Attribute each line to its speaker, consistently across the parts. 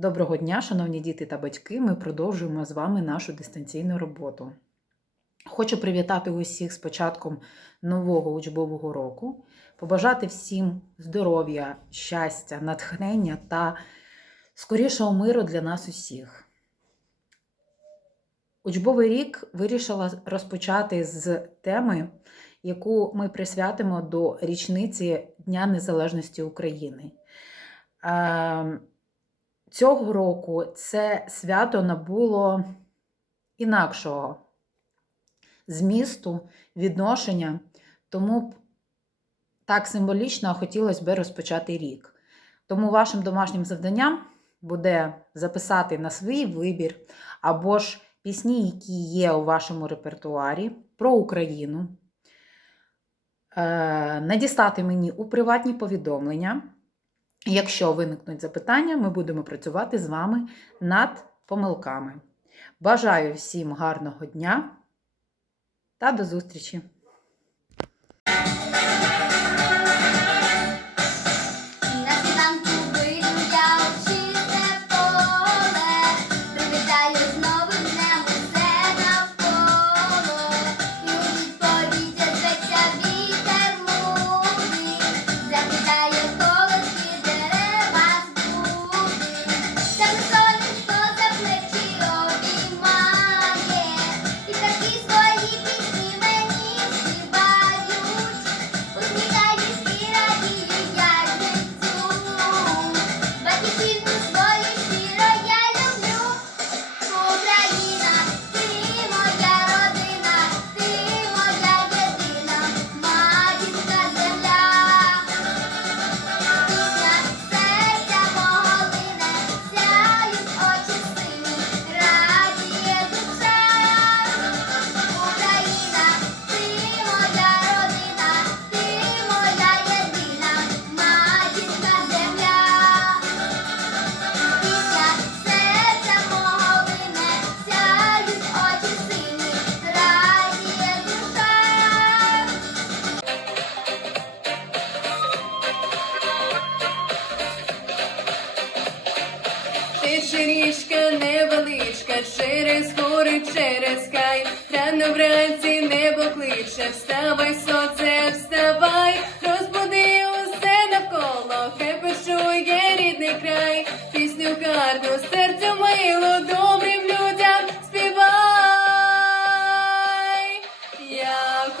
Speaker 1: Доброго дня, шановні діти та батьки. Ми продовжуємо з вами нашу дистанційну роботу. Хочу привітати усіх з початком нового учбового року, побажати всім здоров'я, щастя, натхнення та скорішого миру для нас усіх. Учбовий рік вирішила розпочати з теми, яку ми присвятимо до річниці Дня Незалежності України. Цього року це свято набуло інакшого змісту, відношення, тому так символічно хотілося би розпочати рік. Тому вашим домашнім завданням буде записати на свій вибір або ж пісні, які є у вашому репертуарі про Україну, е, надіслати мені у приватні повідомлення. Якщо виникнуть запитання, ми будемо працювати з вами над помилками. Бажаю всім гарного дня та до зустрічі!
Speaker 2: Вранці небо кличе, вставай, сонце, вставай, розбуди усе навколо, хай почує рідний край, пісню гарну, серцю милу, добрим людям співай. Як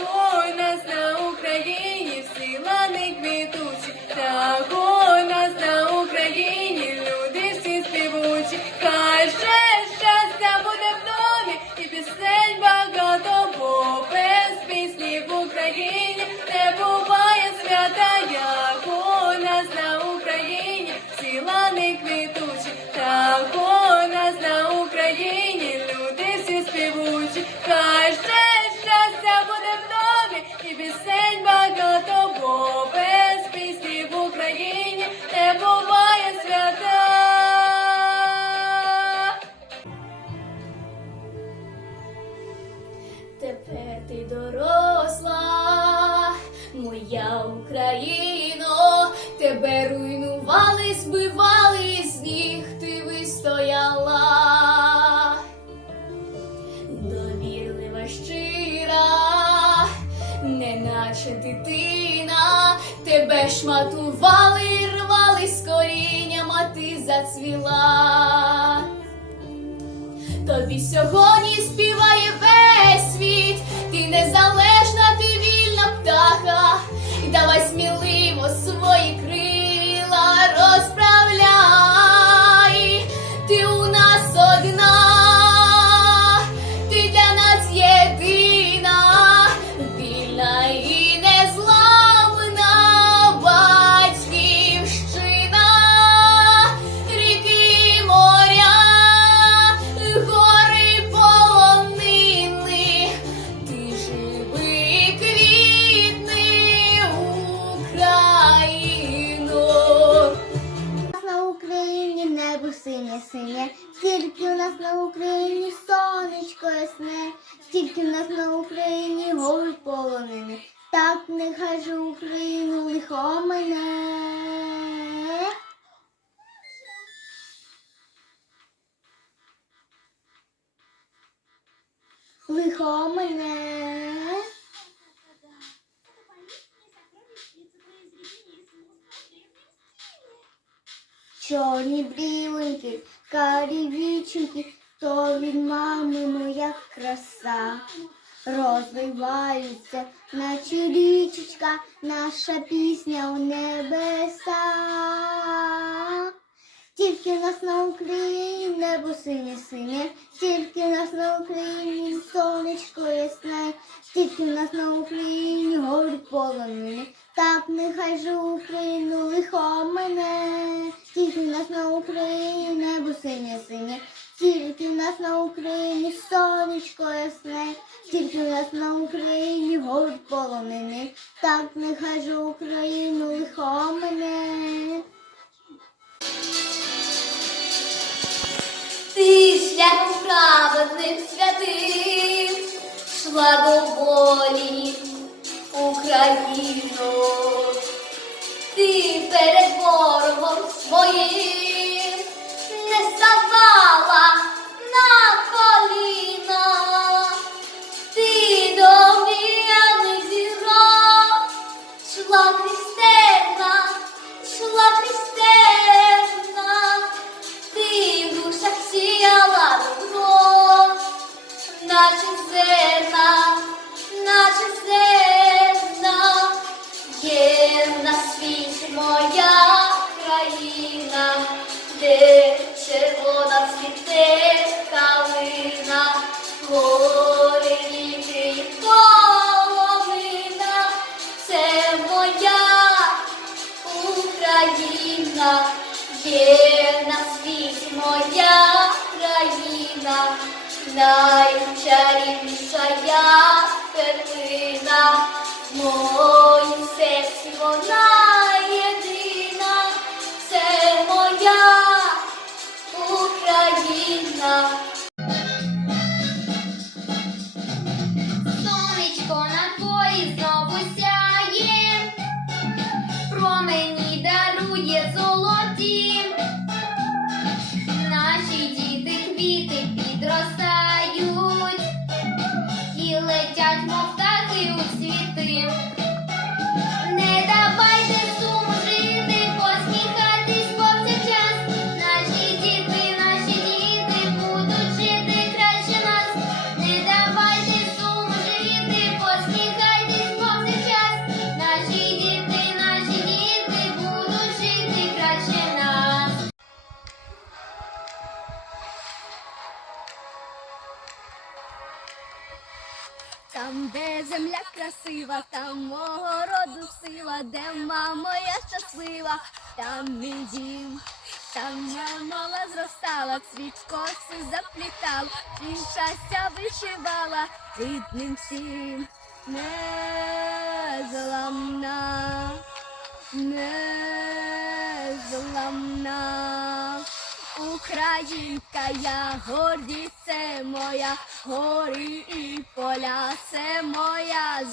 Speaker 3: Довірлива щира, неначе дитина, тебе шматували, рвали з корінням, ти зацвіла. Тобі сьогодні співає весь світ, ти незалежна, ти
Speaker 4: тільки в нас на Україні сонечко ясне, тільки в нас на Україні голуб полонини. Так нехай же Україну лихо
Speaker 3: мене.
Speaker 4: Лихо мене. Чорні брівоньки, карі віченьки, то від мами моя краса. Розвиваються, наче річечка, наша пісня у небеса. Тільки нас на Україні небо синє синє, тільки нас на Україні сонечко ясне, тільки нас на Україні горить полонини. Так нехай же Україну лихо мене, тільки в нас на Україні небо синє синє, тільки в нас на Україні сонечко ясне, тільки в нас на Україні горить полонини. Так нехай же Україну лихо мене.
Speaker 3: Ти шляхом праведним святим, шла до волі Україну. Ти перед ворогом своїм не ставала на є на світі моя країна, найчарівніша я перлина, у світи.
Speaker 1: Де земля красива, там мого роду сила, де мама я щаслива, там мій дім, там я мала зростала, цвіт коси заплітала, і щастя вишивала, рідним всім незламна, незламна. Українка, я гордість це моя, гори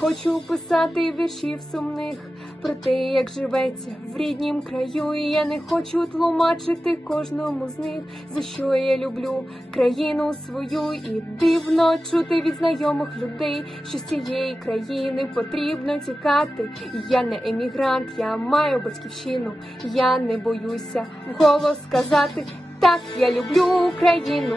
Speaker 5: Хочу писати віршів сумних, про те, як живеться в ріднім краю, і я не хочу тлумачити кожному з них, за що я люблю країну свою, і дивно чути від знайомих людей, що з цієї країни потрібно тікати. Я не емігрант, я маю батьківщину, я не боюся вголос сказати. Так, я люблю Україну.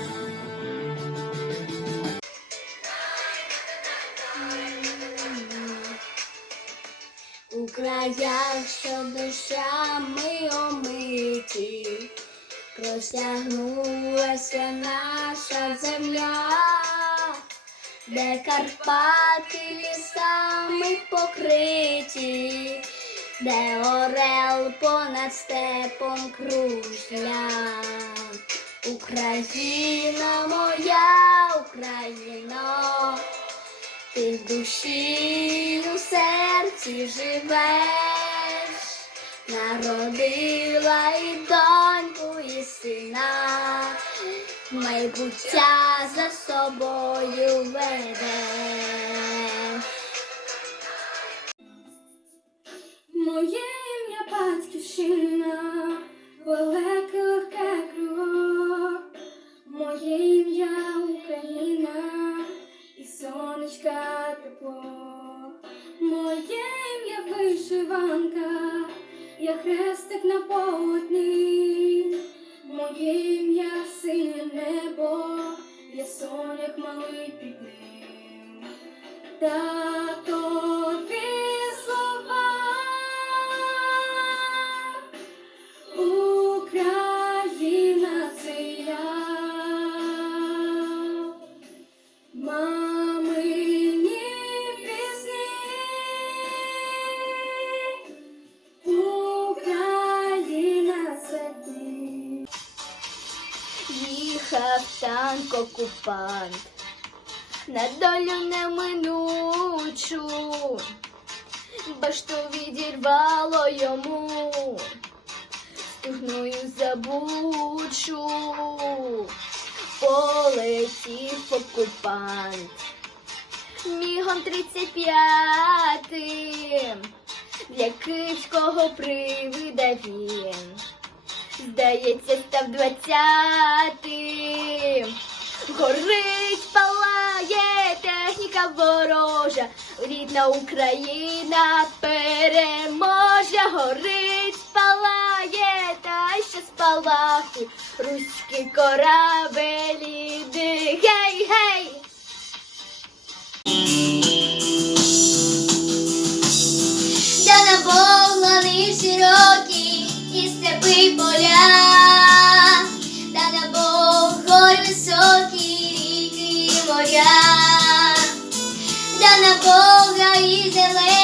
Speaker 1: Україна, що душами омиті, простягнулася наша земля, де Карпати лісами покриті, де орел понад степом кружля. Україна моя, Україно, ти в душі у серці живеш, народила і доньку, і сина, майбуття за собою ведеш.
Speaker 5: Моє ім'я батьківщина, велике легке крило, моє ім'я сонечка тепло, моє ім'я вишиванка, я хрестик на полотні, моє ім'я синє небо, я соняк малий під ним. Татові
Speaker 1: Їхав танк окупант на долю неминучу, башту відірвало йому, стугною забучу, полетів окупант, мігом 35-м, для київського привида він. Здається, став двадцятим. Горить, палає техніка ворожа, рідна Україна переможе, горить, палає, та ще спалахи, руські корабелі, гей, гей! Да на Бог лани широкі і степи й поля, на і зелені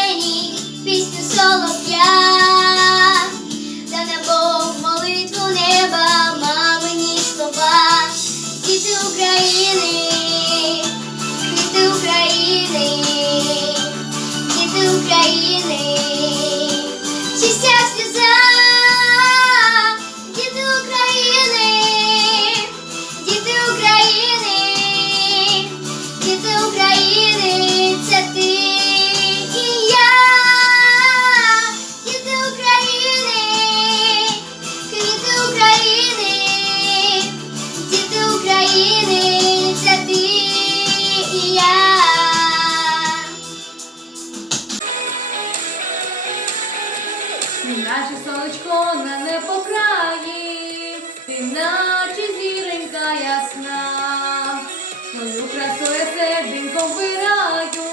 Speaker 5: вираю,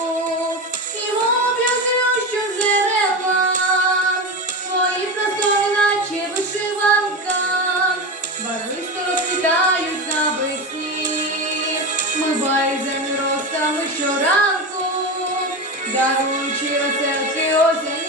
Speaker 5: і мовлю зрющу джерела, твої простори, наче вишиванка, барвисто розквітають навесні, ми березем ростами щоранку, даруючи оселки осені.